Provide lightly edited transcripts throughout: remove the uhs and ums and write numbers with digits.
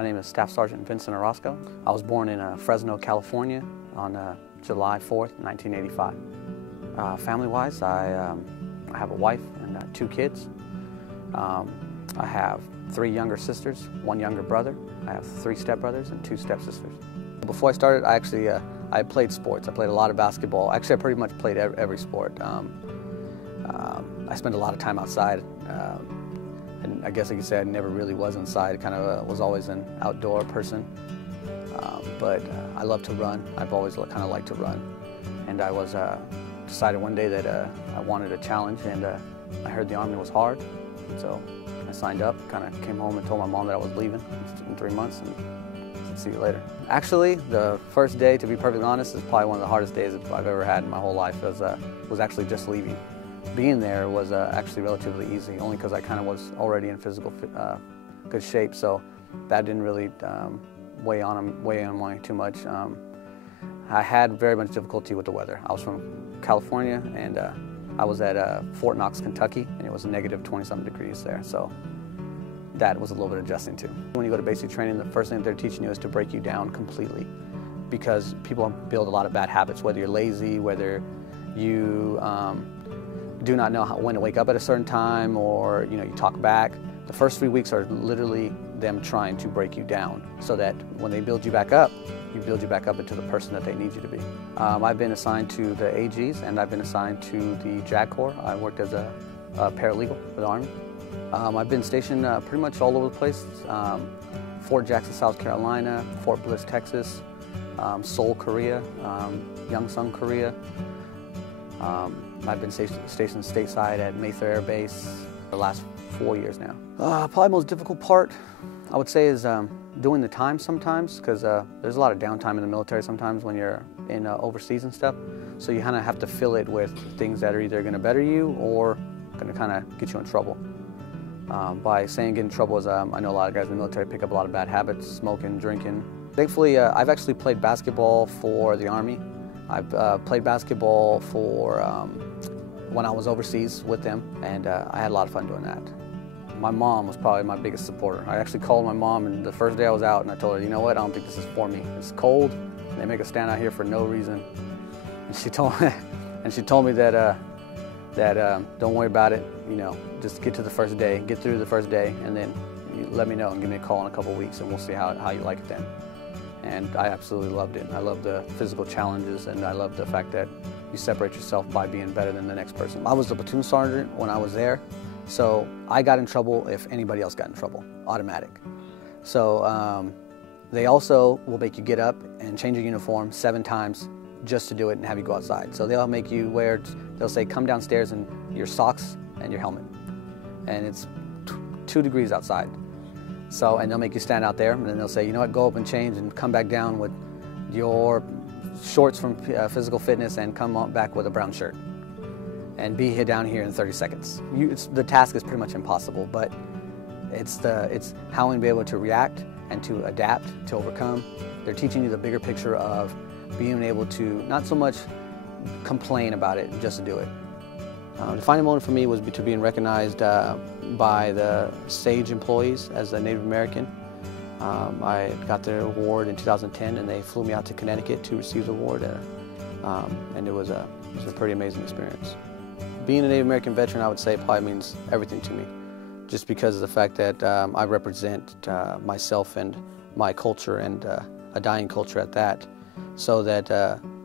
My name is Staff Sargent Vincent Orosco. I was born in Fresno, California on July 4th, 1985. Family-wise, I have a wife and 2 kids. I have 3 younger sisters, 1 younger brother. I have 3 stepbrothers and 2 stepsisters. Before I started, I played sports. I played a lot of basketball. Actually, I pretty much played every sport. I spent a lot of time outside. And I guess I could say I never really was inside. I kind of was always an outdoor person. But I love to run. I've always kind of liked to run. And I was decided one day that I wanted a challenge, and I heard the Army was hard. So I signed up, kind of came home and told my mom that I was leaving in 3 months, and said, see you later. Actually, the first day, to be perfectly honest, is probably one of the hardest days I've ever had in my whole life. Was actually just leaving. Being there was actually relatively easy, only because I kind of was already in physical good shape, so that didn't really weigh on me too much. I had very much difficulty with the weather. I was from California, and I was at Fort Knox, Kentucky, and it was negative 20-something degrees there, so that was a little bit adjusting too. When you go to basic training, the first thing that they're teaching you is to break you down completely, because people build a lot of bad habits, whether you're lazy, whether you do not know when to wake up at a certain time, or you talk back. The first 3 weeks are literally them trying to break you down, so that when they build you back up, you build you back up into the person that they need you to be. I've been assigned to the AGs, and I've been assigned to the JAG Corps. I worked as a paralegal for the Army. I've been stationed pretty much all over the place. Fort Jackson, South Carolina, Fort Bliss, Texas, Seoul, Korea, Youngsung, Korea. I've been stationed stateside at Mayfair Air Base for the last 4 years now. Probably the most difficult part, I would say, is doing the time sometimes, because there's a lot of downtime in the military sometimes when you're in overseas and stuff. So you kind of have to fill it with things that are either going to better you or going to kind of get you in trouble. By saying get in trouble is, I know a lot of guys in the military pick up a lot of bad habits, smoking, drinking. Thankfully, I've actually played basketball for the Army. I've played basketball for when I was overseas with them, and I had a lot of fun doing that. My mom was probably my biggest supporter. I actually called my mom, and the first day I was out, and I told her, you know what, I don't think this is for me. It's cold, and they make us stand out here for no reason. And she told me that don't worry about it, just get to the first day, get through the first day, and then you let me know and give me a call in a couple of weeks, and we'll see how you like it then. And I absolutely loved it. I love the physical challenges, and I love the fact that you separate yourself by being better than the next person. I was the platoon sergeant when I was there, so I got in trouble if anybody else got in trouble, automatic. So they also will make you get up and change your uniform 7 times just to do it and have you go outside. So they'll make you they'll say come downstairs in your socks and your helmet. And it's 2 degrees outside. So, and they'll make you stand out there, and then they'll say, you know what, go up and change and come back down with your shorts from physical fitness and come on back with a brown shirt. And be down here in 30 seconds. The task is pretty much impossible, but it's how to be able to react and to adapt, to overcome. They're teaching you the bigger picture of being able to not so much complain about it, just to do it. The defining moment for me was to being recognized by the SAGE employees as a Native American. I got the award in 2010, and they flew me out to Connecticut to receive the award, and it was a pretty amazing experience. Being a Native American veteran, I would say, probably means everything to me, just because of the fact that I represent myself and my culture, and a dying culture at that, so that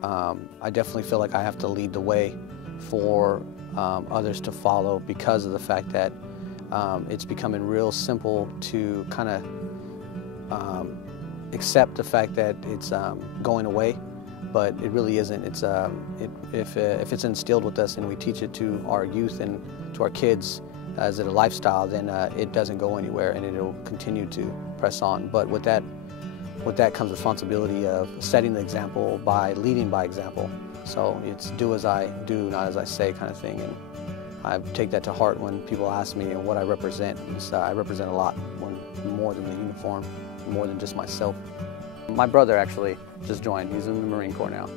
I definitely feel like I have to lead the way for others to follow, because of the fact that it's becoming real simple to kind of accept the fact that it's going away, but it really isn't. It's if it's instilled with us and we teach it to our youth and to our kids as a lifestyle, then it doesn't go anywhere, and it'll continue to press on. But with that comes responsibility of setting the example by leading by example. So it's do as I do, not as I say kind of thing. And I take that to heart when people ask me what I represent. I represent a lot, more than the uniform, more than just myself. My brother actually just joined. He's in the Marine Corps now.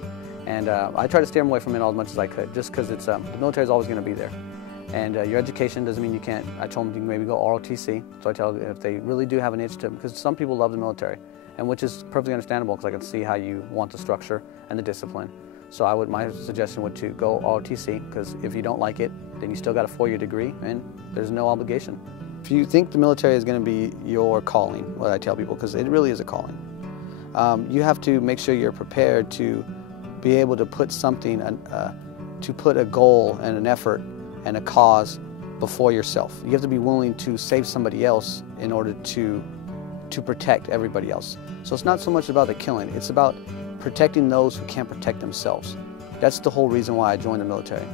And I try to steer him away from it as much as I could, just because the military is always going to be there. And your education doesn't mean you can't. I told them you can maybe go ROTC. So I tell them if they really do have an itch to, because some people love the military, and which is perfectly understandable because I can see how you want the structure and the discipline. So my suggestion would to go ROTC, because if you don't like it, then you still got a 4-year degree and there's no obligation. If you think the military is going to be your calling, what I tell people, because it really is a calling, you have to make sure you're prepared to be able to put something, to put a goal and an effort and a cause before yourself. You have to be willing to save somebody else in order to protect everybody else. So it's not so much about the killing, it's about protecting those who can't protect themselves. That's the whole reason why I joined the military.